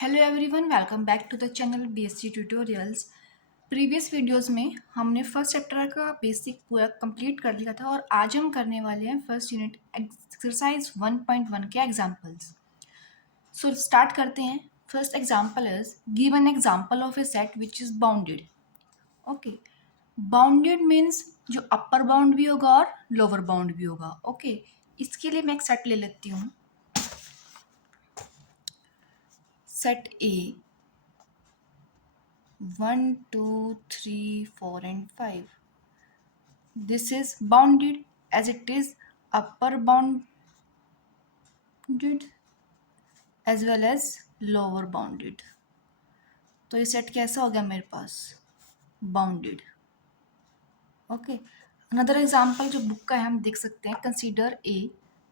Hello everyone, welcome back to the channel BSc tutorials. Previous videos में हमने first chapter का basic पूरा complete कर लिया था और आज हम करने वाले हैं फर्स्ट यूनिट एक्सरसाइज 1.1 के एग्जांपल्स। सो स्टार्ट करते हैं। First example is give an example of A set which is bounded. Okay, bounded means जो अपर बाउंड भी होगा और लोअर बाउंड भी होगा। ओके, इसके लिए मैं एक सेट ले लेती हूँ। Set A 1, 2, 3, 4 and 5. This is bounded as it is upper bounded as well as lower bounded. तो ये सेट कैसा हो गया मेरे पास? बाउंडेड। ओके, अनदर एग्जाम्पल जो बुक का है हम देख सकते हैं। Consider A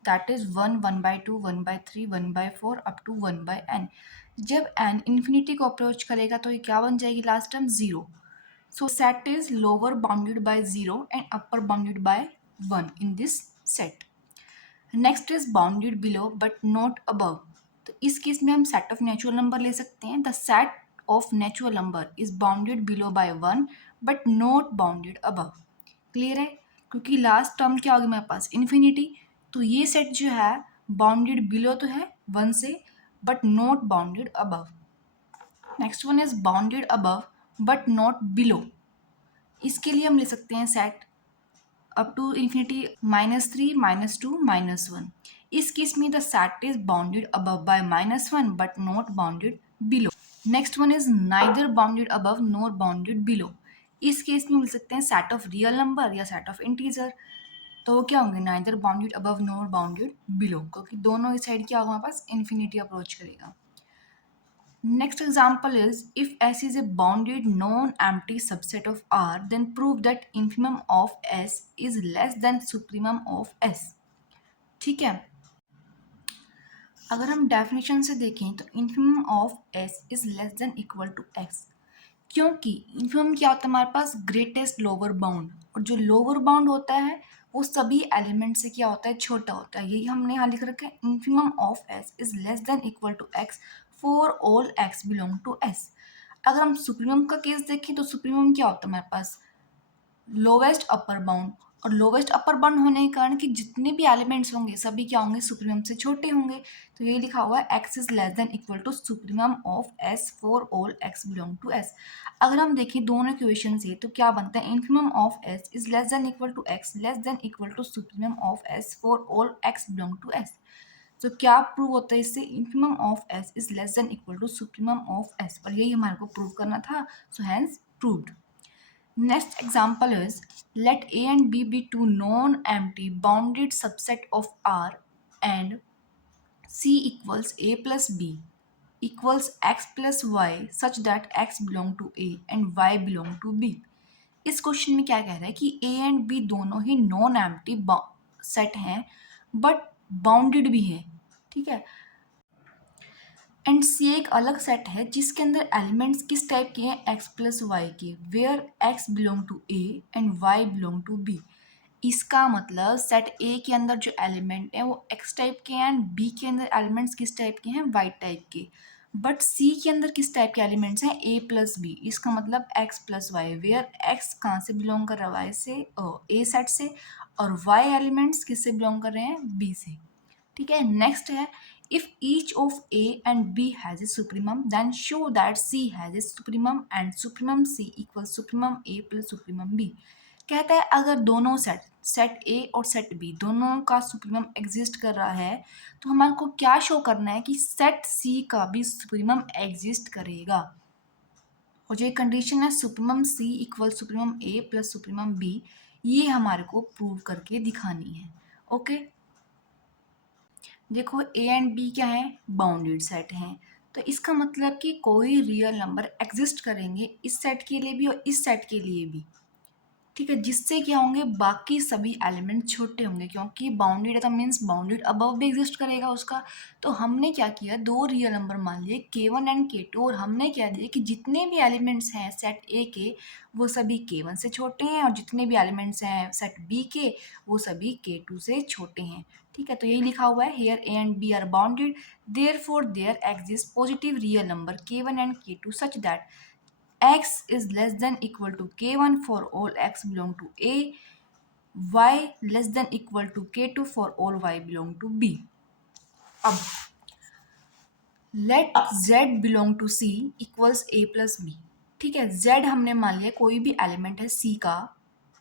that is 1, 1/2, 1/3, 1/4 up to 1/n। जब n इन्फिनिटी को अप्रोच करेगा तो ये क्या बन जाएगी? Last term 0। So set is lower bounded by 0 and upper bounded by 1 in this set. Next is bounded below but not above. तो इस केस में हम set of natural number ले सकते हैं। The set of natural number is bounded below by 1 but not bounded above. Clear है? क्योंकि last term क्या होगी मेरे पास? इन्फिनिटी। तो ये सेट जो है बाउंडेड बिलो तो है 1 से but not bounded above. Next one is bounded above but not below. इसके लिए हम ले सकते हैं सेट अप टू इन्फिनिटी -3, -2, -1। इस केस में the set is bounded above by -1 but not bounded below. Next one is neither bounded above nor bounded below. इस case में मिल सकते हैं सेट ऑफ रियल नंबर या सेट ऑफ इंटीजर। तो वो क्या होंगे? नाइदर बाउंडेड अबव नॉर बाउंडेड बिलो, क्योंकि दोनों इस साइड क्या होगा हमारे पास? इन्फिनिटी अप्रोच करेगा। Next example is if S is a bounded non-empty subset of R, then prove that infimum of S is less than supremum of S. ठीक है, अगर हम डेफिनेशन से देखें तो infimum of S is less than equal to X, क्योंकि infimum क्या होता है हमारे पास? ग्रेटेस्ट लोअर बाउंड, और जो लोअर बाउंड होता है वो सभी एलिमेंट से क्या होता है? छोटा होता है। यही हमने यहाँ लिख रखा है, infimum of S is less than equal to X for all x belong to S. अगर हम सुप्रीमम का केस देखें तो सुप्रीमम क्या होता है हमारे पास? लोवेस्ट अपर बाउंड, और लोवेस्ट अपर बाउंड होने के कारण कि जितने भी एलिमेंट्स होंगे सभी क्या होंगे? सुप्रीमम से छोटे होंगे। तो यही लिखा हुआ है x is less than equal to supremum of S for all x belong to S. अगर हम देखें दोनों इक्वेशन से तो क्या बनता है? Infimum of S is less than equal to x less than equal to supremum of S for all x belong to S. तो क्या प्रूव होता है इससे? Infimum of S is less than equal to supremum of S, और यही हमारे को prove करना था। So hence proved. Next example is let A and B be two non empty bounded subset of R and C equals A plus B equals x plus y such that x belong to A and y belong to B. इस question में क्या कह रहा है कि ए and B दोनों ही non empty set हैं but bounded भी हैं। ठीक है, एंड सी एक अलग सेट है जिसके अंदर एलिमेंट्स किस टाइप के हैं? एक्स प्लस वाई के, where x belong to A and y belong to B. इसका मतलब सेट ए के अंदर जो एलिमेंट है वो एक्स टाइप के हैं एंड बी के अंदर एलिमेंट्स किस टाइप के हैं? वाई टाइप के। बट सी के अंदर किस टाइप के एलिमेंट्स हैं? A plus B. इसका मतलब x plus y, where x कहाँ से बिलोंग कर रहा है? वाई से, ए सेट से, और वाई एलिमेंट्स किससे बिलोंग कर रहे हैं? बी से। ठीक है, नेक्स्ट है if each of A and B has a supremum then show that C has a supremum and supremum C equals supremum A plus supremum B। कहता है अगर दोनों सेट A और सेट B दोनों का सुप्रीमम एग्जिस्ट कर रहा है तो हमारे को क्या शो करना है? कि सेट C का भी सुप्रीमम एग्जिस्ट करेगा। और जो कंडीशन है supremum C equal supremum A plus supremum B, ये हमारे को प्रूव करके दिखानी है। ओके, देखो ए एंड बी क्या है? बाउंडेड सेट हैं। तो इसका मतलब कि कोई रियल नंबर एग्जिस्ट करेंगे इस सेट के लिए भी और इस सेट के लिए भी। ठीक है, जिससे क्या होंगे, बाकी सभी एलिमेंट छोटे होंगे, क्योंकि बाउंडेड है तो मीन्स बाउंडेड अबव भी एग्जिस्ट करेगा उसका। तो हमने क्या किया, दो रियल नंबर मान लिए k1 एंड k2, और हमने क्या दिया कि जितने भी एलिमेंट्स हैं सेट ए के वो सभी k1 से छोटे हैं, और जितने भी एलिमेंट्स हैं सेट बी के वो सभी k2 से छोटे हैं। ठीक है, तो यही लिखा हुआ है, here A and B are bounded, therefore there exist positive real number k1 and k2 such that x is less than equal to k1 for all x belong to A, y less than equal to k2 for all y belong to B. अब let z belong to C equals a plus b. ठीक है, z हमने मान लिया कोई भी element है C का,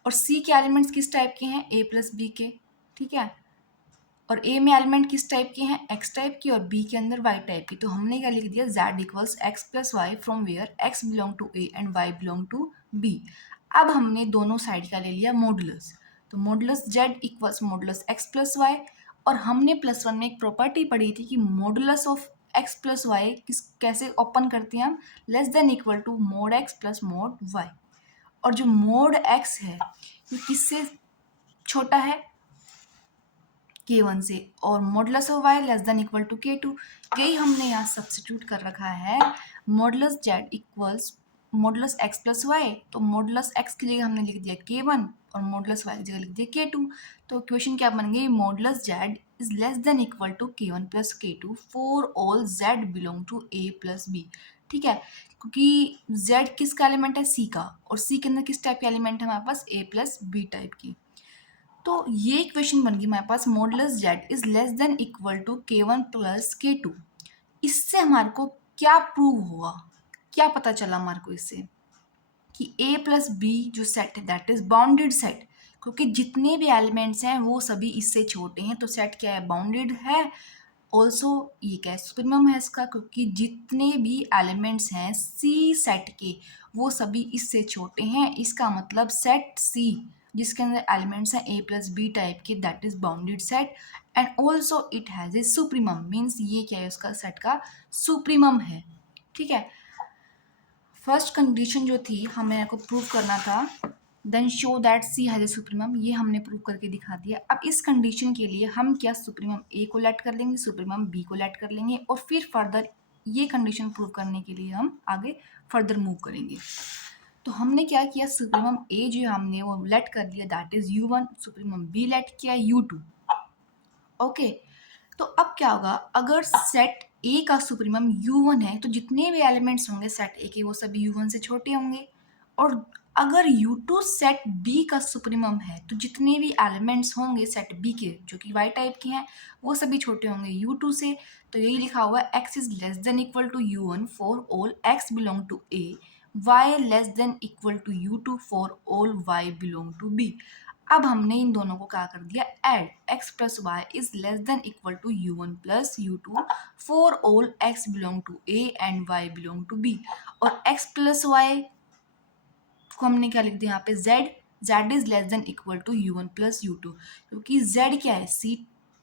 और C के एलिमेंट्स किस टाइप के हैं, a प्लस बी के। ठीक है, और ए में एलिमेंट किस टाइप के हैं, एक्स टाइप की, और बी के अंदर वाई टाइप की। तो हमने क्या लिख दिया, z equals x plus y from where x belong to A and y belong to B. अब हमने दोनों साइड का ले लिया मॉडुलस, तो modulus z equals modulus x plus y, और हमने प्लस वन में एक प्रॉपर्टी पढ़ी थी कि modulus of x plus y कैसे ओपन करते हैं हम, less than equal to mod x plus mod y. और जो मोड एक्स है ये किससे छोटा है, k1 से, और modulus of y less than equal to k2। यही हमने यहाँ सब्स्टिट्यूट कर रखा है, modulus z equals modulus x plus y, तो मॉडुलस x की जगह हमने लिख दिया k1 और मॉडुलस y की जगह लिख दिया k2। तो इक्वेशन क्या बन गई, modulus z is less than equal to k1 plus k2 for all z belong to a plus b। ठीक है, क्योंकि z किसका एलिमेंट है, c का, और c के अंदर किस टाइप के एलिमेंट है हमारे पास, a प्लस b टाइप की। तो ये इक्वेशन बन गई हमारे पास, modulus z is less than equal to k1 plus k2। इससे हमारे को क्या प्रूव हुआ, क्या पता चला हमारे को इससे, कि a प्लस बी जो सेट है दैट इज बाउंडेड सेट, क्योंकि जितने भी एलिमेंट्स हैं वो सभी इससे छोटे हैं, तो सेट क्या है, बाउंडेड है। ऑल्सो ये क्या है, सुपरमम है इसका, क्योंकि जितने भी एलिमेंट्स हैं सी सेट के वो सभी इससे छोटे हैं। इसका मतलब सेट सी जिसके अंदर एलिमेंट्स हैं ए प्लस बी टाइप के that is bounded set, and also it has a supremum, means ये क्या है, उसका सेट का सुप्रीमम है। ठीक है, फर्स्ट कंडीशन जो थी हमें को प्रूव करना था, then show that C has a supremum, ये हमने प्रूव करके दिखा दिया। अब इस कंडीशन के लिए हम क्या सुप्रीमम ए को लेट कर लेंगे, सुप्रीमम बी को लेट कर लेंगे, और फिर फर्दर ये कंडीशन प्रूव करने के लिए हम आगे फर्दर मूव करेंगे। तो हमने क्या किया, सुप्रीमम ए जो हमने वो लेट कर लिया that is u1, supremum b let किया u2। ओके, तो अब क्या होगा, अगर सेट ए का सुप्रीमम u1 है तो जितने भी एलिमेंट्स होंगे सेट ए के वो सभी u1 से छोटे होंगे, और अगर u2 सेट बी का सुप्रीमम है तो जितने भी एलिमेंट्स होंगे सेट बी के जो कि y टाइप के हैं वो सभी छोटे होंगे u2 से। तो यही लिखा हुआ है x is less than equal to u1 for all x belong to a, y less than equal to u2 for all y belong to b। अब हमने इन दोनों को क्या कर दिया, add, x plus y is less than equal to u1 plus u2 for all x belong to a and y belong to b। और x plus y को हमने क्या लिख दिया यहाँ पे, z is less than equal to u1 plus u2, क्योंकि z क्या है, c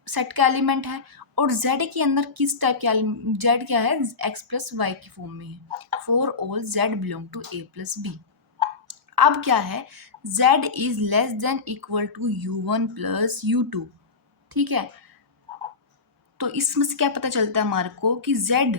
सेट का एलिमेंट है, और z के अंदर किस टाइप के z क्या है, x प्लस वाई की फॉर्म में है, for all z belong to a plus b। अब क्या है, z is less than equal to u1 plus u2। ठीक है, तो इसमें से क्या पता चलता है हमारे को कि z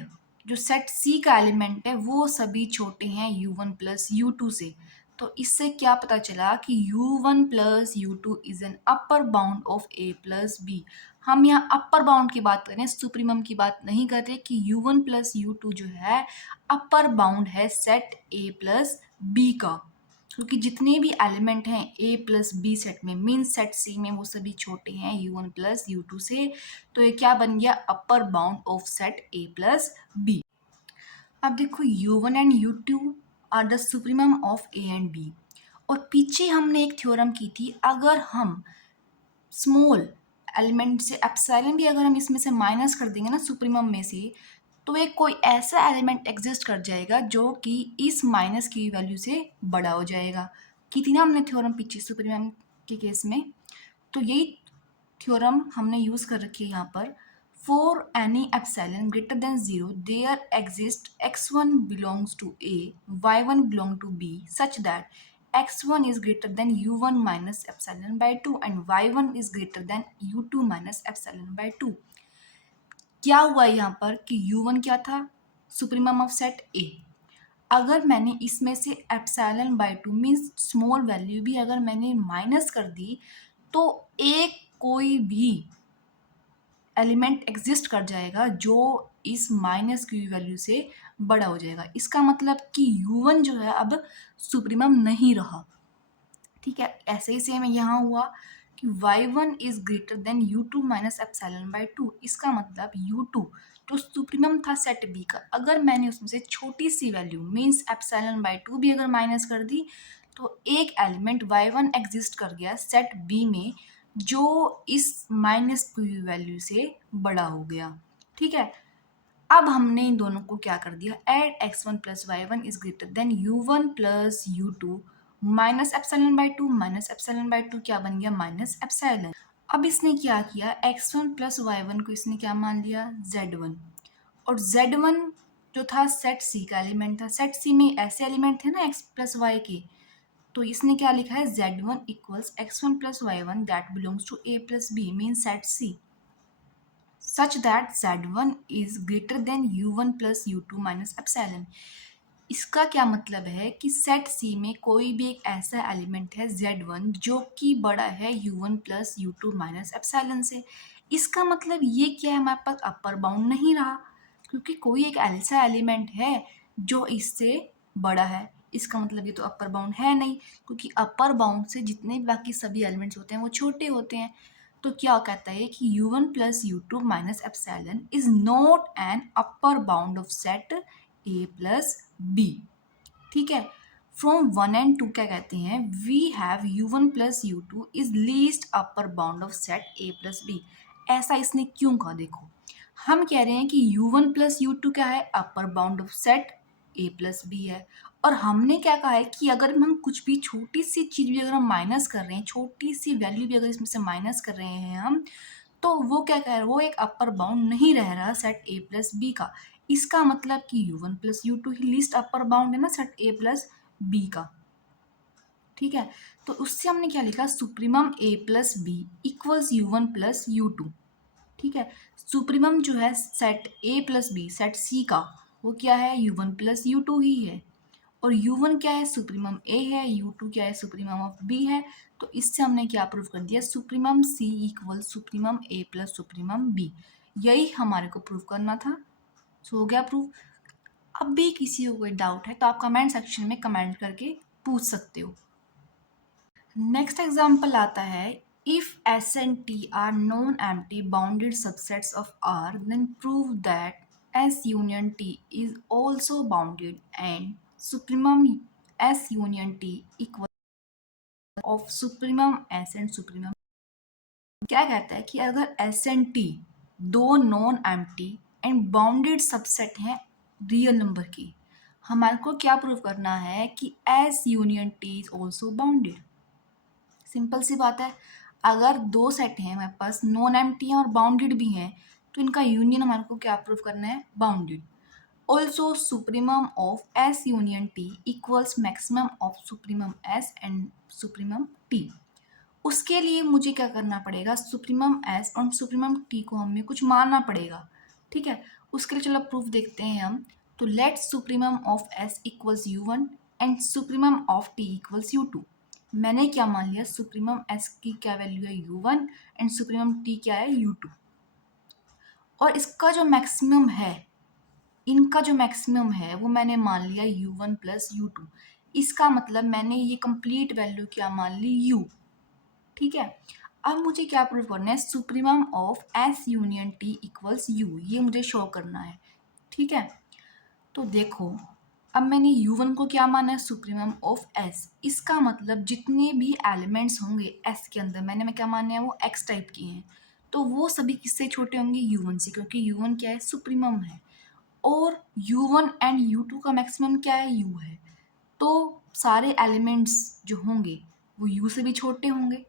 जो सेट c का एलिमेंट है वो सभी छोटे हैं u1 प्लस u2 से। तो इससे क्या पता चला कि u1 plus u2 is an upper bound of a plus b। हम यहाँ अपर बाउंड की बात करें, सुप्रीमम की बात नहीं कर रहे, कि u1 प्लस u2 जो है अपर बाउंड है सेट a प्लस b का, क्योंकि जितने भी एलिमेंट हैं a प्लस बी सेट में, मीन सेट c में, वो सभी छोटे हैं u1 प्लस u2 से। तो ये क्या बन गया, upper bound of set a plus b। अब देखो u1 and u2 are the supremum of a and b, और पीछे हमने एक थ्योरम की थी, अगर हम स्मॉल एलिमेंट से एप्सिलॉन भी अगर हम इसमें से माइनस कर देंगे ना सुप्रीमम में से, तो एक कोई ऐसा एलिमेंट एग्जिस्ट कर जाएगा जो कि इस माइनस की वैल्यू से बड़ा हो जाएगा। की थी ना हमने थ्योरम पीछे सुप्रीमम के केस में, तो यही थ्योरम हमने यूज़ कर रखी है यहाँ पर। For any epsilon greater than 0 there exist x1 belongs to a, y1 belong to b such that x1 is greater than u1 minus epsilon by 2 and y1 is greater than u2 minus epsilon by 2. क्या हुआ यहाँ पर कि u1 क्या था, supremum of set A. अगर मैंने इसमें से epsilon by 2 means small value भी अगर मैंने माइनस कर दी तो एक कोई भी एलिमेंट एग्जिस्ट कर जाएगा जो इस माइनस की वैल्यू से बड़ा हो जाएगा. इसका मतलब कि u1 जो है अब सुप्रीमम नहीं रहा. ठीक है, ऐसे ही सेम यहाँ हुआ कि y1 is greater then u2 minus epsilon by 2. इसका मतलब u2 जो सुप्रीमम था सेट B का, अगर मैंने उसमें से छोटी सी वैल्यू मीन्स एप्सिलॉन बाय 2 भी अगर माइनस कर दी तो एक एलिमेंट y1 एग्जिस्ट कर गया सेट B में जो इस माइनस की वैल्यू से बड़ा हो गया. ठीक है, अब हमने इन दोनों को क्या कर दिया, add x1 plus y1 is greater than u1 plus u2 minus epsilon by 2. Minus epsilon by 2 क्या बन गया, माइनस एप्सिलॉन. अब इसने क्या किया, x1 प्लस y1 को इसने क्या मान लिया, z1. और z1 जो था सेट C का एलिमेंट था. सेट C में ऐसे एलिमेंट थे ना x प्लस y के, तो इसने क्या लिखा है, z1 equals x1 plus y1 that belongs to a plus b mean set C such that z1 is greater than u1 plus u2 minus epsilon. इसका क्या मतलब है कि सेट C में कोई भी एक ऐसा एलिमेंट है z1 जो कि बड़ा है u1 plus u2 minus epsilon से. इसका मतलब ये क्या है, हमारे पास अपर बाउंड नहीं रहा क्योंकि कोई एक ऐसा एलिमेंट है जो इससे बड़ा है. इसका मतलब ये तो अपर बाउंड है नहीं क्योंकि अपर बाउंड से जितने बाकी सभी एलिमेंट्स होते हैं वो छोटे होते हैं. तो क्या कहता है कि u1 plus u2 minus epsilon is not an upper bound of set a plus b. ठीक है, फ्रॉम 1 एंड 2 क्या कहते हैं, we have u1 plus u2 is least upper bound of set a plus b. ऐसा इसने क्यों कहा, देखो हम कह रहे हैं कि u1 प्लस u2 क्या है, upper bound of set a plus b है. और हमने क्या कहा है कि अगर हम कुछ भी छोटी सी चीज़ भी अगर हम माइनस कर रहे हैं, छोटी सी वैल्यू भी अगर इसमें से माइनस कर रहे हैं हम, तो वो क्या कह रहा है, वो एक अपर बाउंड नहीं रह रहा सेट a प्लस बी का. इसका मतलब कि u1 प्लस u2 ही लीस्ट अपर बाउंड है ना सेट a प्लस बी का. ठीक है, तो उससे हमने क्या लिखा, supremum a plus B equals u1 plus u2. ठीक है, सुप्रीमम जो है set a plus b set C का वो क्या है, u1 प्लस u2 ही है. और u1 क्या है, सुप्रीमम a है, u2 क्या है, सुप्रीमम ऑफ b है. तो इससे हमने क्या प्रूव कर दिया, supremum c equal supremum a plus supremum b. यही हमारे को प्रूव करना था. सो हो गया प्रूव. अब भी किसी को कोई डाउट है तो आप कमेंट सेक्शन में कमेंट करके पूछ सकते हो. नेक्स्ट एग्जाम्पल आता है, if S and T are non-empty bounded subsets of R, then prove that S union T is also bounded and supremum S union T equal of supremum S and supremum. क्या कहता है कि अगर S and T दो non empty and bounded subset हैं real number की, हमारे को क्या प्रूव करना है कि S union T is also bounded. Simple सी बात है, अगर दो सेट हैं हमारे पास नॉन एम्प्टी हैं और बाउंडेड भी हैं तो इनका यूनियन हमारे को क्या प्रूव करना है, bounded. Also supremum of S union T equals maximum of supremum S and supremum T. उसके लिए मुझे क्या करना पड़ेगा, सुप्रीमम एस और सुप्रीमम टी को हमें कुछ मानना पड़ेगा. ठीक है, उसके लिए चलो प्रूफ देखते हैं हम. तो let supremum of s equals u1 and supremum of t equals u2. मैंने क्या मान लिया, सुप्रीमम एस की क्या वैल्यू है u1 एंड सुप्रीमम टी क्या है u2. और इसका जो मैक्सिमम है, इनका जो मैक्सिमम है वो मैंने मान लिया u1 प्लस u2. इसका मतलब मैंने ये कंप्लीट वैल्यू क्या मान ली u. ठीक है, अब मुझे क्या प्रूव करना है, supremum of S union T equals u, ये मुझे शो करना है. ठीक है, तो देखो अब मैंने u1 को क्या माना है, सुप्रीमम ऑफ s. इसका मतलब जितने भी एलिमेंट्स होंगे s के अंदर मैं क्या माने हैं, वो x टाइप के हैं, तो वो सभी किससे छोटे होंगे, u1 से, क्योंकि u1 क्या है, सुप्रीमम है. और u1 एंड u2 का मैक्सिमम क्या है, u है. तो सारे एलिमेंट्स जो होंगे वो u से भी छोटे होंगे.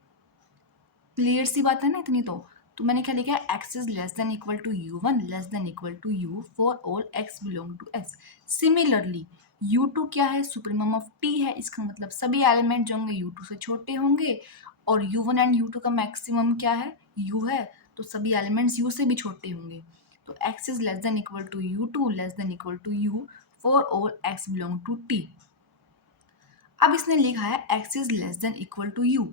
क्लियर सी बात है ना इतनी. तो तो मैंने क्या लिखा है, x is less than equal to u1 less than equal to u for all x belong to s। Similarly u2 क्या है, सुप्रीमम ऑफ t है, इसका मतलब सभी एलिमेंट जो होंगे u2 से छोटे होंगे, और u1 एंड u2 का मैक्सिमम क्या है, u है, तो सभी एलिमेंट्स u से भी छोटे होंगे। तो x is less than equal to u2 less than equal to u for all x belong to t। अब इसने लिखा है x is less than equal to u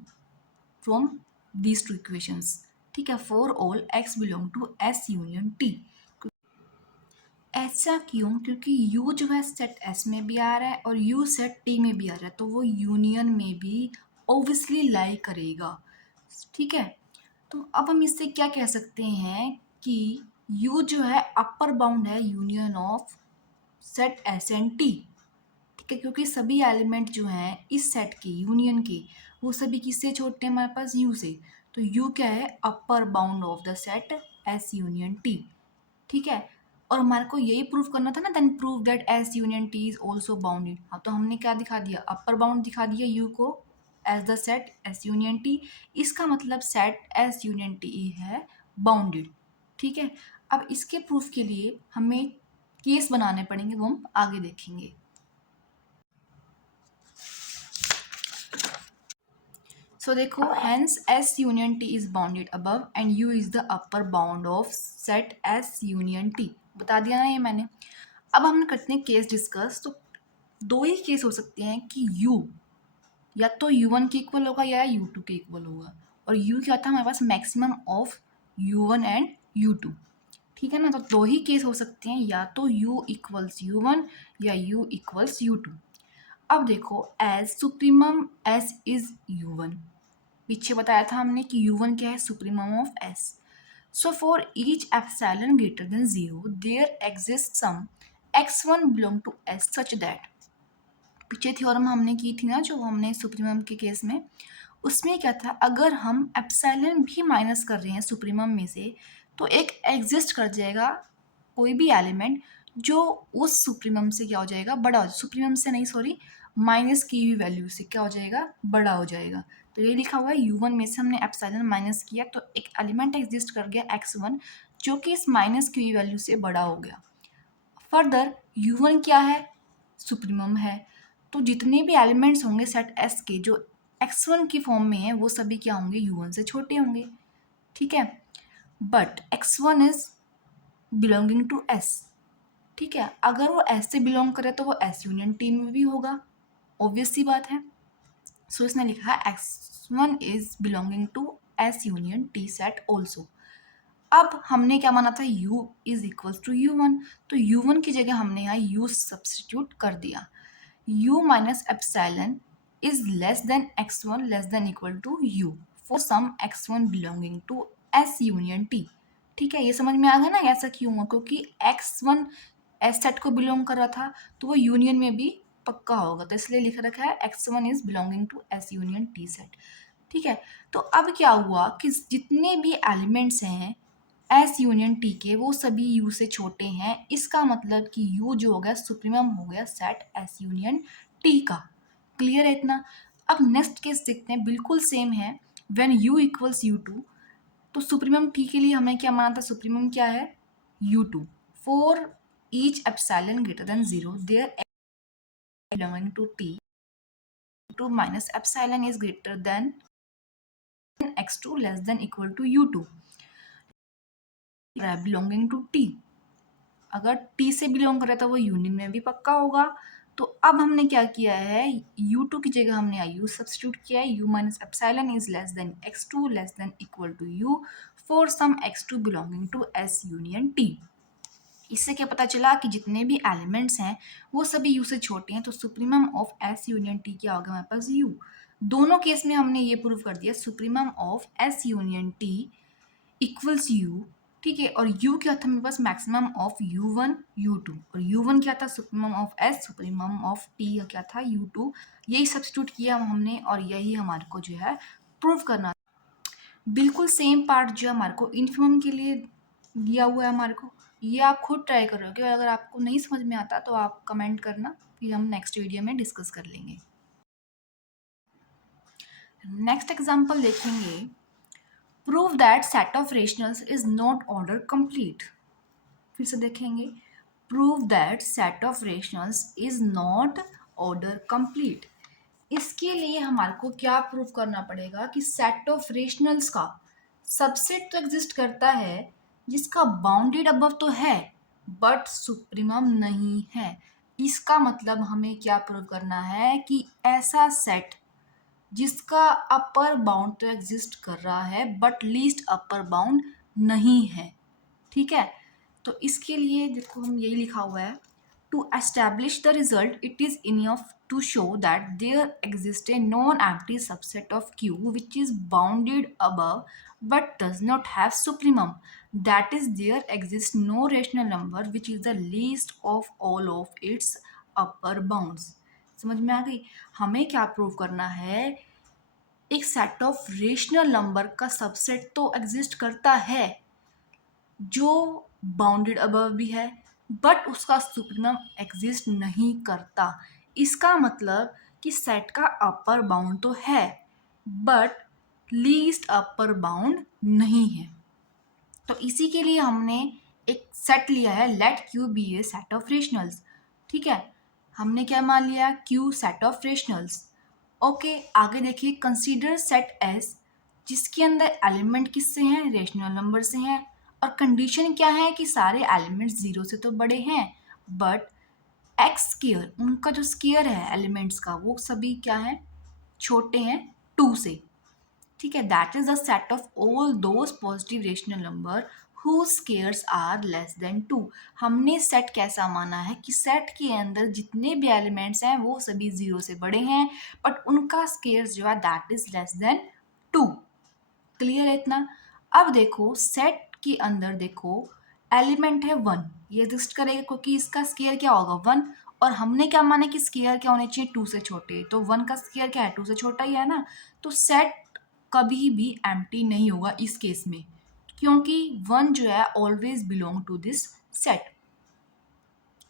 from these two equations, ठीक है, for all x belong to s union t। ऐसा क्यों, क्योंकि u जो है सेट s में भी आ रहा है और u सेट t में भी आ रहा है, तो वो यूनियन में भी ऑब्वियसली लाई करेगा, ठीक है। तो अब हम इससे क्या कह सकते हैं कि u जो है अपर बाउंड है union of set s and t, ठीक है, क्योंकि सभी एलिमेंट जो हैं इस सेट के यूनियन के, वो सभी किससे छोटे हैं हमारे पास, u से। तो u क्या है, upper bound of the set s union t, ठीक है। और हमारे को यही प्रूव करना था ना, then prove that s union t is also bounded. हाँ, तो हमने क्या दिखा दिया, अपर बाउंड दिखा दिया u को as the set s union t, इसका मतलब सेट s यूनियन t है बाउंडेड, ठीक है। अब इसके प्रूफ के लिए हमें केस बनाने पड़ेंगे, वो हम आगे देखेंगे। सो देखो, hence S union T is bounded above and U is the upper bound of set S union T। बता दिया ना ये मैंने। अब हम करते हैं केस डिस्कस। तो दो ही केस हो सकते हैं कि U या तो U1 के इक्वल होगा या U2 के इक्वल होगा, और U क्या था हमारे पास, maximum of U1 and U2, ठीक है ना। तो दो ही केस हो सकते हैं, या तो U इक्वल्स U1 या U इक्वल्स U2। अब देखो, as supremum S is U1, पीछे बताया था हमने कि u1 क्या है, supremum of s। So for each epsilon greater than 0 there exist some x1 belong to s such that, पीछे थ्योरम हमने की थी ना जो हमने सुप्रीमम के केस में, उसमें क्या था, अगर हम एप्सिलॉन भी माइनस कर रहे हैं सुप्रीमम में से, तो एक एग्जिस्ट कर जाएगा कोई भी एलिमेंट जो उस सुप्रीमम से क्या हो जाएगा, बड़ा हो, सुप्रीमम से नहीं सॉरी, माइनस की हुई वैल्यू से क्या हो जाएगा, बड़ा हो जाएगा। तो ये लिखा हुआ है u1 में से हमने एप्सिलॉन माइनस किया, तो एक एलिमेंट एग्जिस्ट कर गया x1 जो कि इस माइनस की हुई वैल्यू से बड़ा हो गया। फर्दर u1 क्या है, सुप्रीमम है, तो जितने भी एलिमेंट्स होंगे सेट S के जो x1 की फॉर्म में है, वो सभी क्या होंगे, u1 से छोटे होंगे, ठीक है। But x1 is belonging to S, ठीक है, अगर वो S से बिलोंग करे तो वो S यूनियन T में भी होगा, ऑब्वियस सी बात है। सो इसने लिखा है x1 is belonging to S union T set also. अब हमने क्या माना था, u is equal to u1, तो u1 की जगह हमने यहाँ u सब्सटीट्यूट कर दिया। u minus epsilon is less than x1 less than equal to u for some x1 belonging to s union t, ठीक है। ये समझ में आ गया ना ऐसा क्यों हुआ, क्योंकि x1 s सेट को बिलोंग कर रहा था, तो वो यूनियन में भी पक्का होगा, तो इसलिए लिख रखा है x1 is belonging to s union t set, ठीक है। तो अब क्या हुआ कि जितने भी एलिमेंट्स हैं S यूनियन T के, वो सभी U से छोटे हैं, इसका मतलब कि U जो हो गया सुप्रीमम हो गया सेट S यूनियन T का। क्लियर है इतना। अब नेक्स्ट केस देखते हैं, बिल्कुल सेम है, व्हेन U इक्वल्स U2, तो सुप्रीमम T के लिए हमें क्या माना था, सुप्रीमम क्या है, U2 for each epsilon greater than 0 there belonging to T, U2 minus epsilon is greater than x2 less than equal to U2 belonging to T। अगर T से बिलोंग करे तो वो यूनियन में भी पक्का होगा। तो अब हमने क्या किया है, U2 की जगह हमने u सब्स्टिट्यूट किया है, u minus epsilon is less than x2 less than equal to u for some x2 belonging to S union T। इससे क्या पता चला कि जितने भी एलिमेंट्स हैं वो सभी u से छोटे हैं, तो supremum of S union T क्या होगा हमारे पास, u। दोनों केस में हमने ये प्रूव कर दिया, supremum of S union T equals u, ठीक है। और u क्या था मेरे पास, मैक्सिमम ऑफ u1 u2, और u1 क्या था, supremum of s, supremum of t क्या था, u2। यही सब्स्टिट्यूट किया हमने और यही हमारे को जो है प्रूव करना। बिल्कुल सेम पार्ट जो है हमारे को इन्फिमम के लिए दिया हुआ है हमारे को, ये आप खुद ट्राई करोगे, अगर आपको नहीं समझ में आता तो आप कमेंट करना, फिर हम नेक्स्ट वीडियो में डिस्कस कर लेंगे। नेक्स्ट एग्जाम्पल देखेंगे, prove that set of rationals is not order complete. फिर से देखेंगे, prove that set of rationals is not order complete. इसके लिए हमारे को क्या प्रूव करना पड़ेगा कि सेट ऑफ रेशनल्स का सबसेट तो एग्जिस्ट करता है जिसका बाउंडेड अबव तो है बट सुप्रीमम नहीं है। इसका मतलब हमें क्या प्रूव करना है कि ऐसा सेट जिसका अपर बाउंड तो एग्जिस्ट कर रहा है बट लीस्ट अपर बाउंड नहीं है। ठीक है, तो इसके लिए देखो हम यही लिखा हुआ है, to establish the result it is enough to show that there exist a non empty subset of Q which is bounded above but does not have supremum, that is there exists no rational number which is the least of all of its upper bounds। समझ में आ गई? हमें क्या prove करना है, एक set of rational number का subset तो एग्जिस्ट करता है जो बाउंडेड अबव भी है बट उसका सुप्रीमम एग्जिस्ट नहीं करता। इसका मतलब कि सेट का अपर बाउंड तो है बट लीस्ट अपर बाउंड नहीं है। तो इसी के लिए हमने एक सेट लिया है, let Q be a set of rationals. ठीक है, हमने क्या मान लिया, Q set of rationals. Okay, आगे देखिए, कंसीडर सेट एस जिसके अंदर एलिमेंट किससे हैं, रेशनल नंबर से हैं और कंडीशन क्या है कि सारे एलिमेंट्स जीरो से तो बड़े हैं बट एक्स स्क्वायर, उनका जो स्क्वायर है एलिमेंट्स का वो सभी क्या है, छोटे हैं टू से। ठीक है, that is the set of all those positive rational number whose squares are less than 2। हमने सेट कैसा माना है कि सेट के अंदर जितने भी एलिमेंट्स हैं वो सभी जीरो से बड़े हैं बट उनका स्क्वायर्स जो है that is less than 2। Clear है इतना? अब देखो सेट के अंदर देखो एलिमेंट है 1, ये एग्जिस्ट करेगा क्योंकि इसका स्क्वायर क्या होगा 1 और हमने क्या माना कि स्क्वायर क्या होने चाहिए 2 से छोटे, तो 1 का स्क्वायर क्या है 2 से छोटा ही है ना। तो सेट कभी भी एम्प्टी नहीं होगा इस केस में क्योंकि 1 जो है always belong to this set.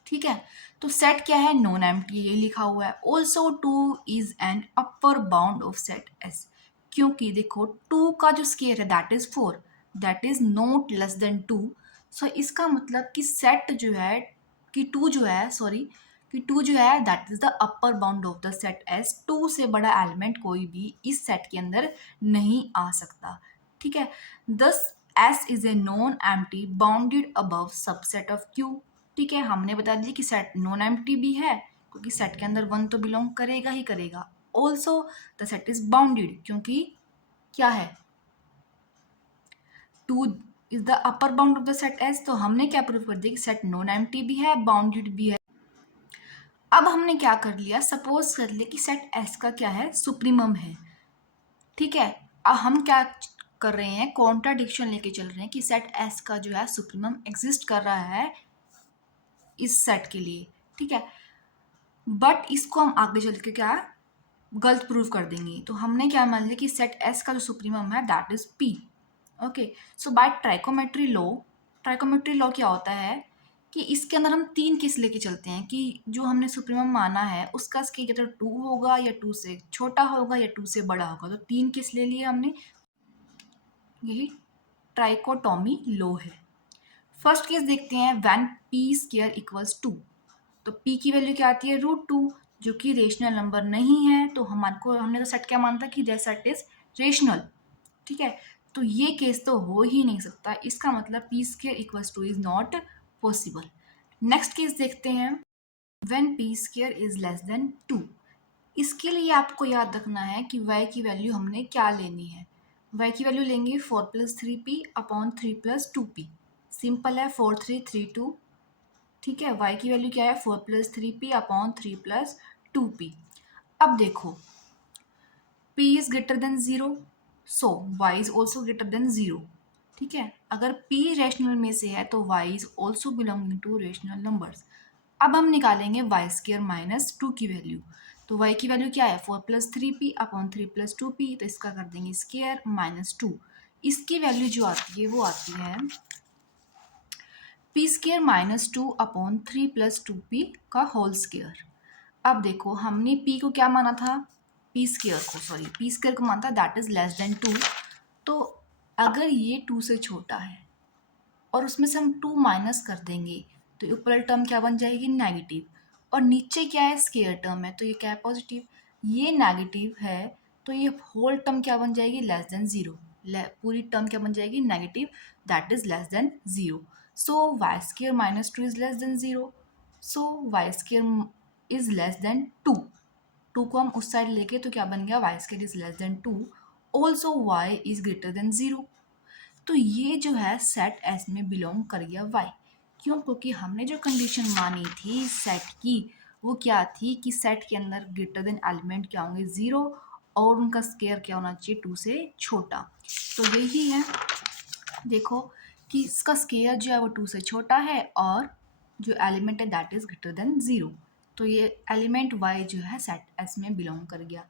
ठीक है, तो सेट क्या है, नॉन एम्प्टी, ये लिखा हुआ है। Also 2 is an upper bound of set S, क्योंकि देखो 2 का जो स्क्वायर है that is 4, that is not less than 2। सो इसका मतलब कि सेट जो है कि 2 जो है सॉरी कि 2 जो है that is the upper bound of the set S. 2 से बड़ा एलिमेंट कोई भी इस सेट के अंदर नहीं आ सकता। ठीक है, दस S is a non empty bounded above subset of Q. ठीक है, हमने बता दिया कि सेट नॉन एम्प्टी भी है क्योंकि सेट के अंदर 1 तो बिलोंग करेगा ही करेगा। Also the set is bounded क्योंकि क्या है 2 is the upper bound of the set S. तो हमने क्या प्रूव कर दिया कि सेट नॉन एम्प्टी भी है, बाउंडेड भी है। अब हमने क्या कर लिया, सपोज कर लिया कि सेट एस का क्या है, सुप्रीमम है। ठीक है, अब हम क्या कर रहे हैं, कॉन्ट्राडिक्शन लेके चल रहे हैं कि सेट एस का जो है सुप्रीमम एग्जिस्ट कर रहा है इस सेट के लिए। ठीक है, बट इसको हम आगे चल के क्या गलत प्रूव कर देंगे। तो हमने क्या मान लिया कि सेट एस का जो सुप्रीमम है that is P. Okay, so by trichotomy law क्या होता है कि इसके अंदर हम 3 केस लेके चलते हैं कि जो हमने सुप्रीमम माना है उसका स्केल या तो 2 होगा या 2 से छोटा होगा या 2 से बड़ा होगा। तो 3 केस ले लिए हमने, यही ट्राइकोटॉमी लॉ है। फर्स्ट केस देखते हैं, व्हेन पी स्क्वायर इक्वल्स 2। तो p की वैल्यू क्या आती है √2 जो कि रेशनल नंबर नहीं है। तो हमने तो सेट क्या माना था कि दैट सेट इज रेशनल। ठीक है, तो ये केस तो हो ही नहीं सकता, इसका मतलब p square equals 2 is not possible. Next case देखते हैं, when p square is less than 2। इसके लिए आपको याद रखना है कि y की वैल्यू हमने क्या लेनी है, y की वैल्यू लेंगे 4 + 3p अपॉन 3 + 2p। सिंपल है, 4 3 3 2। ठीक है, y की वैल्यू क्या है 4 + 3p अपॉन 3 + 2p। अब देखो p is greater than 0 so y is also greater than 0। ठीक है, अगर p रेशनल में से है तो y is also belonging to rational numbers. अब हम निकालेंगे y² - 2 की वैल्यू। तो y की वैल्यू क्या है 4 + 3p अपॉन 3 + 2p, तो इसका कर देंगे स्क्वायर -2। इसकी वैल्यू जो आती है वो आती है p² - 2 अपॉन 3 + 2p का होल स्क्वायर। अब देखो हमने p को क्या माना था, p² को माना था दैट इज लेस देन 2। तो अगर ये 2 से छोटा है और उसमें से हम 2 माइनस कर देंगे तो ऊपर टर्म क्या बन जाएगी, नेगेटिव। और नीचे क्या है, स्केयर टर्म है, तो ये क्या है, पॉजिटिव। ये नेगेटिव है तो ये होल टर्म क्या बन जाएगी, लेस देन जीरो। पूरी टर्म क्या बन जाएगी, negative, that is less than zero. So y square minus two is less than zero. So y square is less than two. Two को हम उस साइड लेके तो क्या बन गया, y square is less than two. Also y is greater than zero. तो ये जो है सेट एस में बिलोंग कर गया वाई। क्यों, क्योंकि हमने जो कंडीशन मानी थी सेट की वो क्या थी कि सेट के अंदर ग्रेटर देन एलिमेंट क्या होंगे, ज़ीरो, और उनका स्केयर क्या होना चाहिए, 2 से छोटा। तो यही है, देखो कि इसका स्केयर जो है वो 2 से छोटा है और जो एलिमेंट है that is greater than zero. तो ये एलिमेंट y जो है सेट एस में बिलोंग कर गया।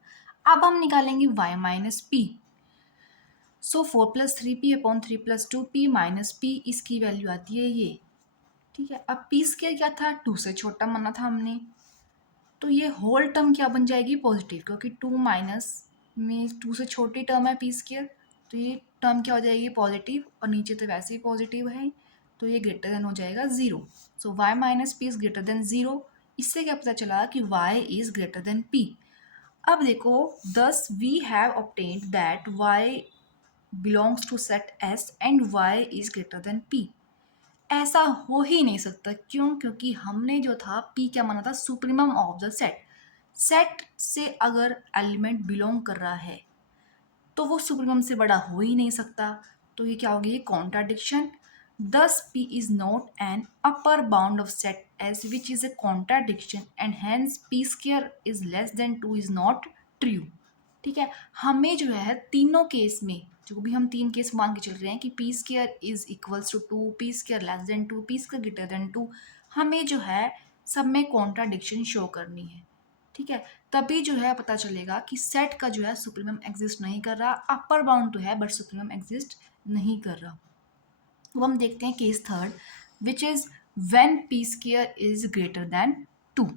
अब हम निकालेंगे y minus p. So 4+3p upon 3+2p minus p, इसकी वैल्यू आती है ये। ठीक है, अब p स्केयर क्या था, 2 से छोटा माना था हमने, तो ये होल टर्म क्या बन जाएगी, पॉजिटिव, क्योंकि 2 माइनस में 2 से छोटी टर्म है p स्केयर, तो ये टर्म क्या हो जाएगी, पॉजिटिव, और नीचे तो वैसे ही पॉजिटिव है, तो ये ग्रेटर देन हो जाएगा zero. So y minus p is greater than zero. इससे क्या पता चला कि y is greater than p। अब देखो, thus we have obtained that y belongs to set S and y is greater than p। ऐसा हो ही नहीं सकता, क्यों, क्योंकि हमने जो था p क्या माना था, supremum of the set. Set से अगर एलिमेंट बिलोंग कर रहा है तो वो सुप्रीमम से बड़ा हो ही नहीं सकता। तो ये क्या होगी, ये contradiction. Thus p is not an upper bound of set S which is a contradiction and hence p square is less than 2 is not true. ठीक है, हमें जो है तीनों केस में, जो भी हम तीन केस मान के चल रहे हैं कि p square is equals to two, p square less than two, p square greater than two, हमें जो है सब में कॉन्ट्राडिक्शन शो करनी है। ठीक है, तभी जो है पता चलेगा कि सेट का जो है सुप्रीमम एग्जिस्ट नहीं कर रहा, अपर बाउंड तो है बट सुप्रीमम एग्जिस्ट नहीं कर रहा। अब हम देखते हैं case third, which is when p square is greater than two.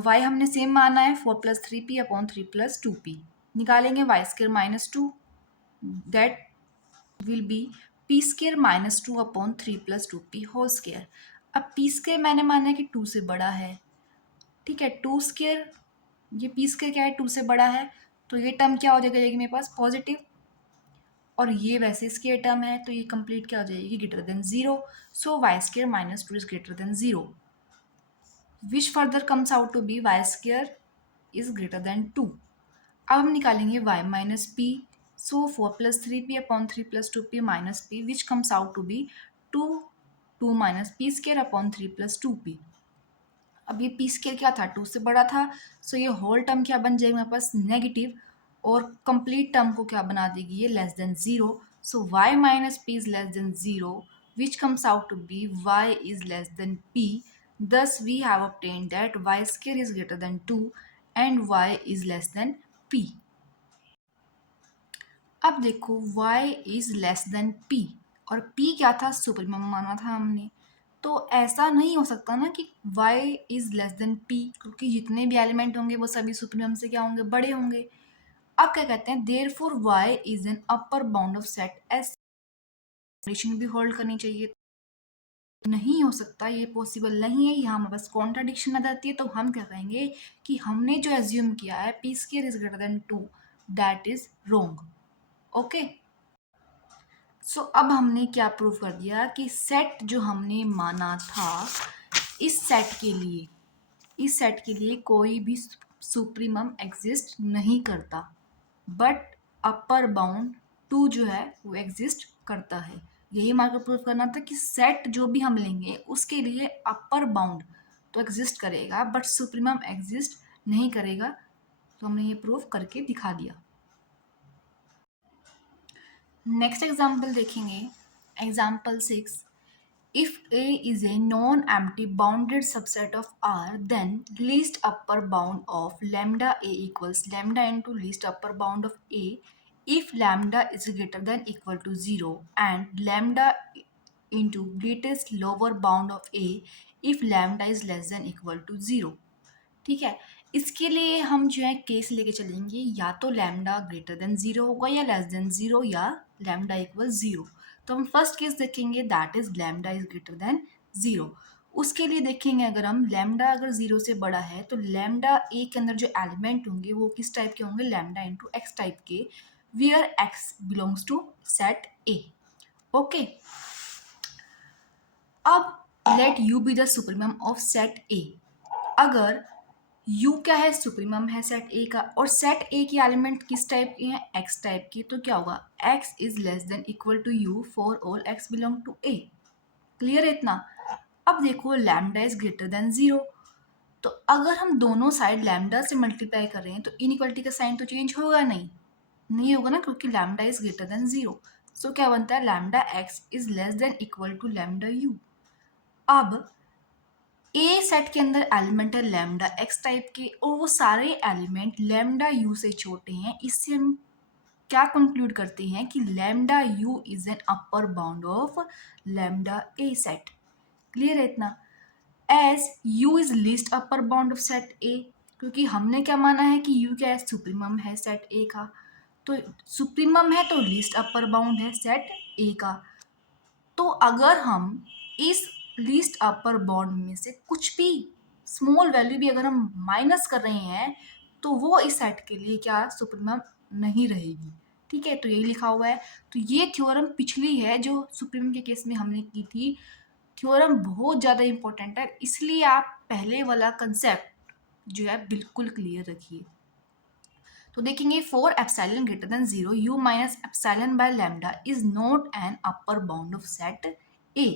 Y हमने सेम माना है, 4+3p अपॉन 3+2p। निकालेंगे y square minus two, that will be p square minus two upon 3+2p whole square. अब p square मैंने माना है कि 2 से बड़ा है। ठीक है, 2 स्केयर, ये पी स्केयर क्या है, 2 से बड़ा है, तो ये टर्म क्या हो जाएगी मेरे पास, पॉजिटिव, और ये वैसे स्केयर टर्म है तो ये कंप्लीट क्या हो जाएगी, greater than zero. So y square minus two is greater than zero, which further comes out to be y square is greater than two. अब हम निकालेंगे y minus p. So 4+3p upon 3+2p minus p which comes out to be two, two minus p square upon 3+2p। अब ये P square क्या था, 2 से बड़ा था, सो ये होल टर्म क्या बन जाएगी मेरे पास, नेगेटिव, और कंप्लीट टर्म को क्या बना देगी, ये less than zero. So y minus p is less than zero, which comes out to be y is less than p। Thus we have obtained that y square is greater than 2 and y is less than p। अब देखो y is less than p, और p क्या था, सुपरमम माना था हमने, तो ऐसा नहीं हो सकता ना कि y is less than p, क्योंकि जितने भी एलिमेंट होंगे वो सभी सुपरमम से क्या होंगे, बड़े होंगे। अब क्या कहते हैं, therefore y is an upper bound of set S। Condition भी होल्ड करनी चाहिए, नहीं हो सकता, ये पॉसिबल नहीं है, यहाँ हमारे पास कॉन्ट्राडिक्शन आ जाती है। तो हम क्या कहेंगे कि हमने जो एज्यूम किया है P square is greater than two, that is wrong. Okay, so अब हमने क्या प्रूव कर दिया कि सेट जो हमने माना था, इस सेट के लिए, इस सेट के लिए कोई भी सुप्रीमम एग्जिस्ट नहीं करता, बट अपर बाउंड टू जो है वो एग्जिस्ट करता है। यही हमारे को प्रूव करना था कि सेट जो भी हम लेंगे उसके लिए अपर बाउंड तो एग्जिस्ट करेगा बट सुप्रीमम एग्जिस्ट नहीं करेगा। तो हमने ये प्रूव करके दिखा दिया। नेक्स्ट एग्जाम्पल देखेंगे, example 6। If A is a non-empty bounded subset of R, then least upper bound of lambda A equals lambda into least upper bound of A if lambda is greater than equal to 0 and lambda into greatest lower bound of A if lambda is less than equal to 0। ठीक है, इसके लिए हम जो है case लेके चलेंगे, या तो लैम्डा ग्रेटर देन 0 होगा या लेस देन 0 या लैम्डा इक्वल 0। तो हम फर्स्ट केस देखेंगे, that is lambda is greater than 0। उसके लिए देखेंगे, अगर हम लैम्डा अगर 0 से बड़ा है तो लैम्डा ए के अंदर जो एलिमेंट होंगे वो किस टाइप के होंगे, लैम्डा इंटू एक्स टाइप के, where X belongs to set A. Okay, अब let U be the supremum of set A. अगर u क्या है, सुप्रीमम है सेट ए का, और सेट ए के एलिमेंट किस टाइप के हैं, x टाइप के, तो क्या होगा, x is less than equal to u for all x belong to a। Clear है इतना। अब देखो लैम्डा इज ग्रेटर देन 0, तो अगर हम दोनों साइड लैम्डा से मल्टीप्लाई कर रहे हैं तो इनइक्वालिटी का साइन तो चेंज होगा नहीं होगा ना, क्योंकि lambda is greater than 0। So क्या बनता है, lambda x is less than equal to lambda u। अब ए सेट के अंदर एलिमेंट है लैम्डा एक्स टाइप के, और वो सारे एलिमेंट लैम्डा यू से छोटे हैं। इससे हम क्या कंक्लूड करते हैं कि lambda you is an upper bound of lambda A set. Clear है इतना। As u is least upper bound of set a, क्योंकि हमने क्या माना है कि यू क्या है, सुप्रीमम है सेट ए का, तो सुप्रीमम है तो लीस्ट अपर बाउंड है सेट ए का। तो अगर हम इस लीस्ट अपर बाउंड में से कुछ भी स्मॉल वैल्यू भी अगर हम माइनस कर रहे हैं तो वो इस सेट के लिए क्या, सुप्रीमम नहीं रहेगी। ठीक है, तो यही लिखा हुआ है। तो ये थ्योरम पिछली है जो सुप्रीमम के केस में हमने की थी। थ्योरम बहुत ज़्यादा इंपॉर्टेंट है, इसलिए आप पहले वाला कंसेप्ट जो है बिल्कुल क्लियर रखिए। तो देखेंगे, for epsilon greater than 0 u minus epsilon by lambda is not an upper bound of set ए।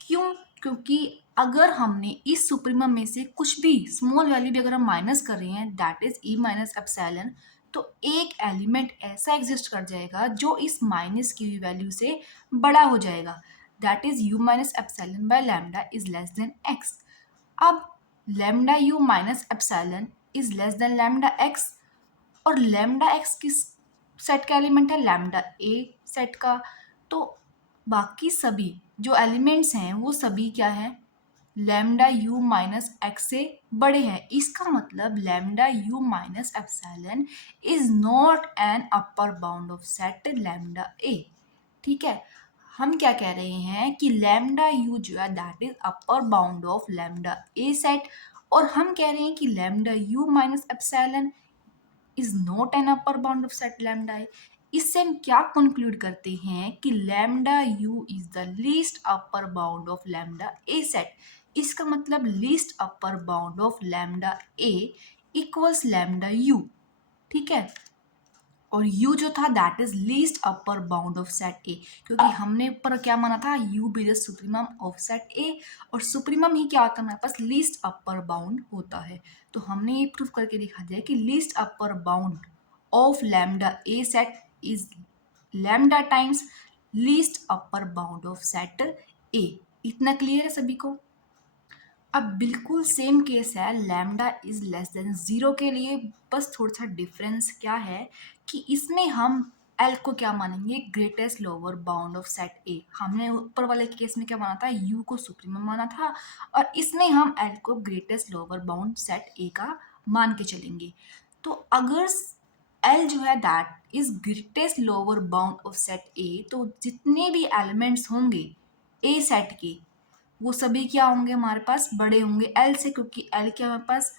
क्यों, क्योंकि अगर हमने इस सुप्रीमम में से कुछ भी स्मॉल वैल्यू भी अगर हम माइनस कर रहे हैं, that is e minus epsilon, तो एक एलिमेंट ऐसा एग्जिस्ट कर जाएगा जो इस माइनस की हुई वैल्यू से बड़ा हो जाएगा, that is u minus epsilon by lambda is less then x। अब lambda u minus epsilon is less then lambda x, और लैम्डा एक्स किस सेट का एलिमेंट है, लैम्डा ए सेट का। तो बाकी सभी जो एलिमेंट्स हैं वो सभी क्या है, लैम्डा यू माइनस एक्स से बड़े हैं। इसका मतलब lambda U minus epsilon is not an upper bound of set lambda A. ठीक है, हम क्या कह रहे हैं कि लैम्डा यू जो है that is upper bound of lambda A set, और हम कह रहे हैं कि lambda U minus epsilon is not an upper bound of set lambda A. इससे हम क्या कंक्लूड करते हैं कि lambda you is the least upper bound of lambda A set. इसका मतलब least upper bound of lambda A equals lambda U. ठीक है, और u जो था that is least upper bound of set a, क्योंकि हमने ऊपर क्या माना था, u B the supremum of set ए, और सुप्रीमम ही क्या होता है, हमारे पास लीस्ट अपर बाउंड होता है। तो हमने ये प्रूफ करके दिखा दिया कि least upper bound of lambda A set is lambda times least upper bound of set ए। इतना क्लियर है सभी को। अब बिल्कुल सेम केस है लैम्डा इज लेस देन 0 के लिए, बस थोड़ा सा डिफरेंस क्या है कि इसमें हम एल को क्या मानेंगे, greatest lower bound of set ए। हमने ऊपर वाले के केस में क्या माना था, यू को सुप्रीमम माना था, और इसमें हम एल को ग्रेटेस्ट लोअर बाउंड सेट ए का मान के चलेंगे। तो अगर एल जो है that is greatest lower bound of set ए, तो जितने भी एलिमेंट्स होंगे ए सेट के वो सभी क्या होंगे, हमारे पास बड़े होंगे एल से, क्योंकि एल क्या हमारे पास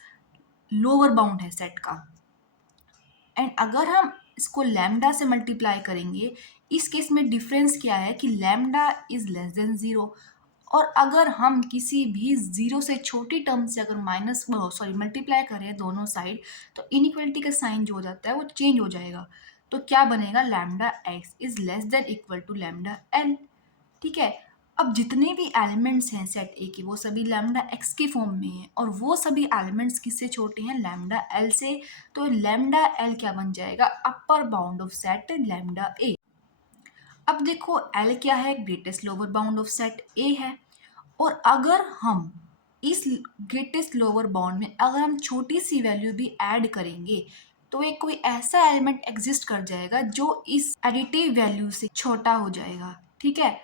लोअर बाउंड है सेट का। एंड अगर हम इसको लैम्डा से मल्टीप्लाई करेंगे, इस केस में डिफरेंस क्या है कि लैम्डा इज लेस देन 0, और अगर हम किसी भी 0 से छोटी टर्म से अगर मल्टीप्लाई करें दोनों साइड, तो इनइक्वलिटी का साइन जो हो जाता है वो चेंज हो जाएगा। तो क्या बनेगा, lambda x is less than equal to lambda l. ठीक है, अब जितने भी एलिमेंट्स हैं सेट ए के वो सभी लैम्डा एक्स के फॉर्म में हैं, और वो सभी एलिमेंट्स किससे छोटे हैं, लैम्डा एल से। तो लैम्डा एल क्या बन जाएगा, upper bound of set lambda A. अब देखो एल क्या है, greatest lower bound of set A है, और अगर हम इस ग्रेटेस्ट लोअर बाउंड में अगर हम छोटी सी वैल्यू भी ऐड करेंगे, तो एक कोई ऐसा एलिमेंट एग्जिस्ट कर जाएगा जो इस एडिटिव वैल्यू से छोटा हो जाएगा। ठीक है,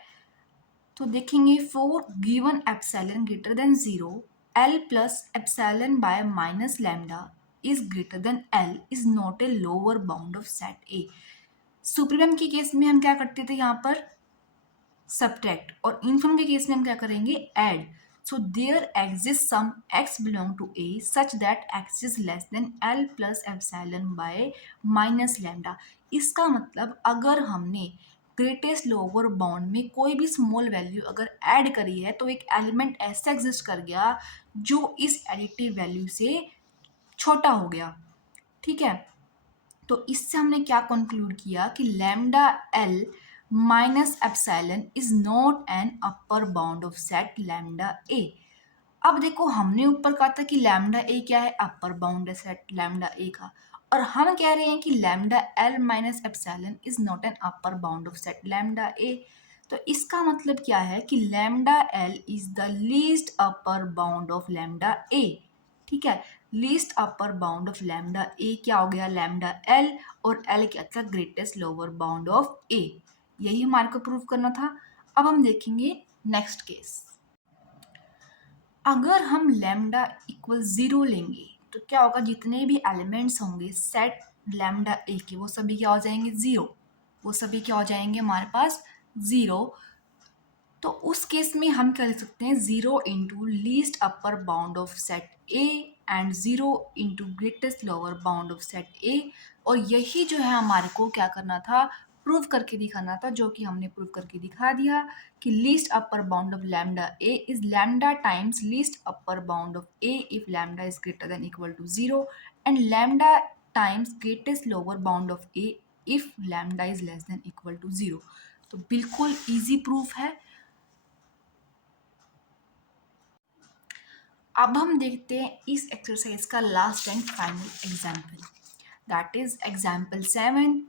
तो देखेंगे, for given epsilon greater than 0 L plus epsilon by minus lambda is greater then L is not a lower bound of set A. Supremum के केस में हम क्या करते थे यहाँ पर, सब्ट्रैक्ट, और इन्फिमम के केस में हम क्या करेंगे, add. So there exist some x belong to a such that x is less than l plus epsilon by minus lambda. इसका मतलब अगर हमने ग्रेटेस्ट लोअर बाउंड में कोई भी स्मॉल वैल्यू अगर ऐड करी है तो एक एलिमेंट ऐसा एग्जिस्ट कर गया जो इस एडिटिव वैल्यू से छोटा हो गया। ठीक है, तो इससे हमने क्या कंक्लूड किया कि lambda L minus epsilon is not an upper bound of set lambda A. अब देखो हमने ऊपर कहा था कि लैम्डा ए क्या है, अपर बाउंड है सेट लैम्डा ए का, और हम कह रहे हैं कि lambda L minus epsilon is not an upper bound of set lambda A. तो इसका मतलब क्या है कि lambda L is the least upper bound of lambda A. ठीक है, least upper bound of lambda A क्या हो गया, लैम्डा एल, और एल क्या था, greatest lower bound of A. यही हमारे को प्रूव करना था। अब हम देखेंगे नेक्स्ट केस। अगर हम लैम्डा इक्वल 0 लेंगे तो क्या होगा, जितने भी एलिमेंट्स होंगे सेट लैम्डा ए के वो सभी क्या हो जाएंगे, 0। वो सभी क्या हो जाएंगे हमारे पास, 0। तो उस केस में हम क्या लिख सकते हैं, 0 into least upper bound of set A and 0 into greatest lower bound of set ए। और यही जो है हमारे को क्या करना था, प्रूव करके दिखाना था, जो कि हमने प्रूव करके दिखा दिया कि least upper bound of lambda a is lambda times least upper bound of a if lambda is greater than equal to 0 and lambda times greatest lower bound of a if lambda is less than equal to 0। तो बिल्कुल easy proof है। अब हम देखते हैं इस exercise का last and final example, that is example 7।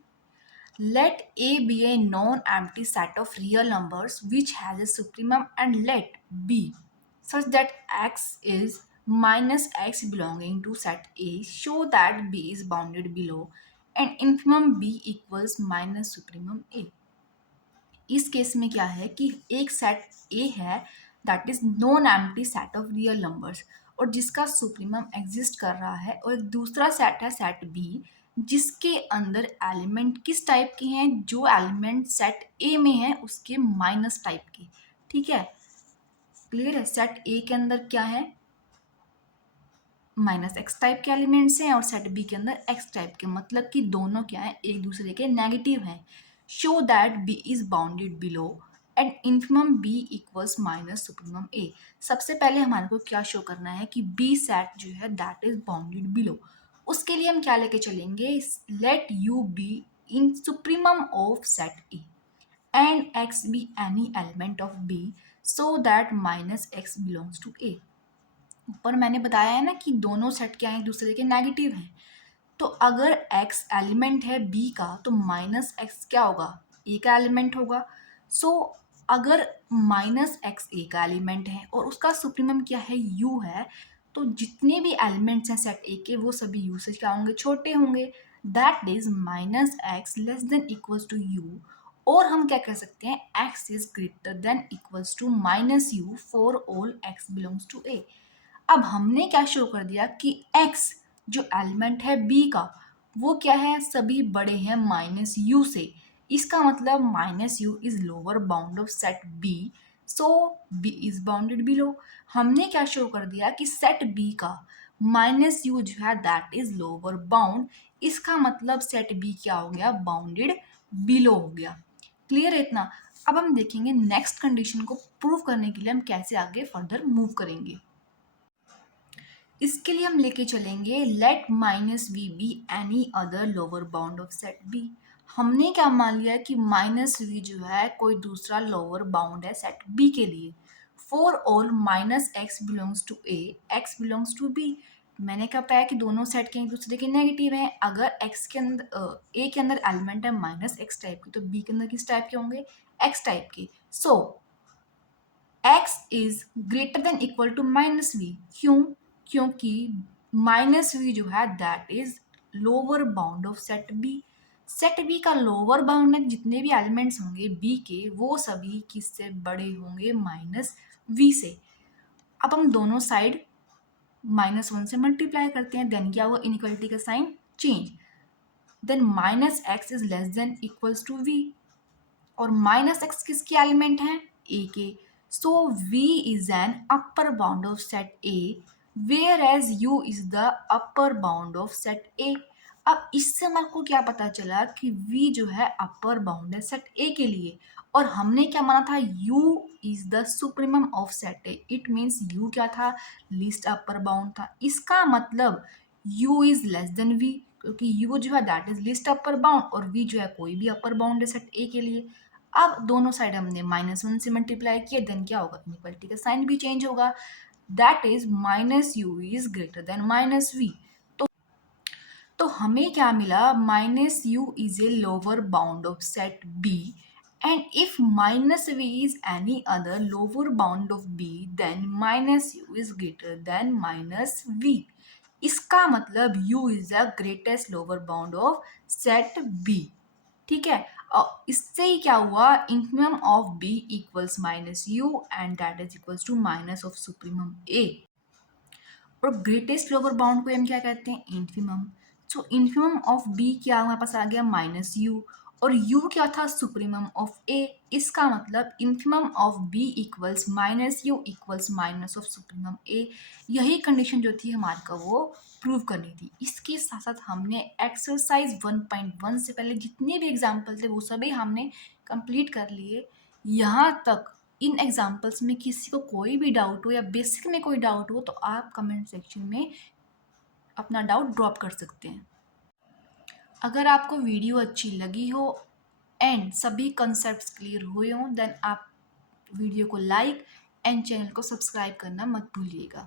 Let A be a non-empty set of real numbers which has a supremum and let B such that x is minus x belonging to set A show that B is bounded below and infimum B equals minus supremum A। इस case में क्या है कि एक set A है that is non empty set of real numbers और जिसका supremum exist कर रहा है, और एक दूसरा सेट है सेट बी जिसके अंदर एलिमेंट किस टाइप के हैं, जो एलिमेंट सेट ए में है उसके माइनस टाइप के। ठीक है, क्लियर है, सेट ए के अंदर क्या है, माइनस एक्स टाइप के एलिमेंट्स हैं और सेट बी के अंदर एक्स टाइप के, मतलब कि दोनों क्या है, एक दूसरे के नेगेटिव हैं। Show that B is bounded below and infimum B equals minus supremum A. सबसे पहले हमारे को क्या शो करना है कि बी सेट जो है दैट इज बाउंडेड बिलो। उसके लिए हम क्या लेके चलेंगे, let U be in supremum of set A and X be any element of B so that minus x belongs to A. ऊपर मैंने बताया है ना कि दोनों सेट क्या हैं, एक दूसरे के नेगेटिव हैं। तो अगर x एलिमेंट है b का तो माइनस एक्स क्या होगा, a का एलिमेंट होगा। सो अगर माइनस एक्स a का एलिमेंट है और उसका सुप्रीमम क्या है, u है, तो जितने भी एलिमेंट्स हैं सेट a के वो सभी u से क्या होंगे, छोटे होंगे। That is minus x less than equals to u। और हम क्या कर सकते हैं, x is greater than equals to minus u for all x belongs to a। अब हमने क्या शो कर दिया कि x जो एलिमेंट है b का वो क्या है, सभी बड़े हैं माइनस u से। इसका मतलब minus u is lower bound of set b, so b is bounded below. हमने क्या शो कर दिया कि सेट b का माइनस u जो है दैट इज लोअर बाउंड। इसका मतलब सेट b क्या हो गया, बाउंडेड बिलो हो गया। क्लियर है इतना। अब हम देखेंगे नेक्स्ट कंडीशन को प्रूव करने के लिए हम कैसे आगे फर्दर मूव करेंगे। इसके लिए हम लेके चलेंगे let minus v be any other lower bound of set b. हमने क्या मान लिया कि माइनस वी जो है कोई दूसरा लोअर बाउंड है सेट बी के लिए। For all minus x belongs to A x belongs to B. मैंने क्या बताया कि दोनों सेट के एक दूसरे के नेगेटिव हैं। अगर एक्स के अंदर ए के अंदर एलिमेंट है माइनस एक्स टाइप के तो बी के अंदर किस टाइप के होंगे, एक्स टाइप के। So x is greater than equal to minus v. क्यों, क्योंकि माइनस वी जो है that is lower bound of set B. Set B का लोअर बाउंड है, जितने भी एलिमेंट्स होंगे बी के वो सभी किससे बड़े होंगे, माइनस वी से। अब हम दोनों साइड -1 से मल्टीप्लाई करते हैं, देन क्या हुआ, इनइक्वालिटी का sign change, then -x is less than equals to v, और -x किसके एलिमेंट हैं, a के, so v is an upper bound of set a whereas u is the upper bound of set a। अब इससे हमारे को क्या पता चला कि v जो है अपर बाउंड है सेट a के लिए, और हमने क्या माना था, u is the supremum of set a, it means u क्या था, लीस्ट अपर बाउंड था। इसका मतलब u is less then v, क्योंकि u जो है that is least upper bound और v जो है कोई भी अपर बाउंड है सेट a के लिए। अब दोनों साइड हमने -1 से मल्टीप्लाई किया, देन क्या होगा, इनइक्वालिटी का साइन भी चेंज होगा, that is -u is greater than -v। तो हमें क्या मिला, -u is a lower bound of set b, and if -v is any other lower bound of b, then -u is greater than -v। इसका मतलब u is the greatest lower bound of set b। ठीक है, और इससे ही क्या हुआ, infimum of b equals -u and that is equals to minus of supremum a, और ग्रेटेस्ट लोअर बाउंड को हम क्या कहते हैं, infimum. So infimum of B क्या हमारे पास आ गया, -u, और u क्या था, सुप्रीमम ऑफ a। इसका मतलब infimum of b equals -u equals minus of supremum a। यही कंडीशन जो थी हमारे को वो प्रूव करनी थी। इसके साथ साथ हमने एक्सरसाइज 1.1 से पहले जितने भी एग्जाम्पल थे वो सभी हमने कंप्लीट कर लिए। यहाँ तक इन एग्जाम्पल्स में किसी को कोई भी डाउट हो या बेसिक में कोई डाउट हो तो आप कमेंट सेक्शन में अपना डाउट ड्रॉप कर सकते हैं। अगर आपको वीडियो अच्छी लगी हो एंड सभी कॉन्सेप्ट्स क्लियर हुए हों, देन आप वीडियो को लाइक एंड चैनल को सब्सक्राइब करना मत भूलिएगा।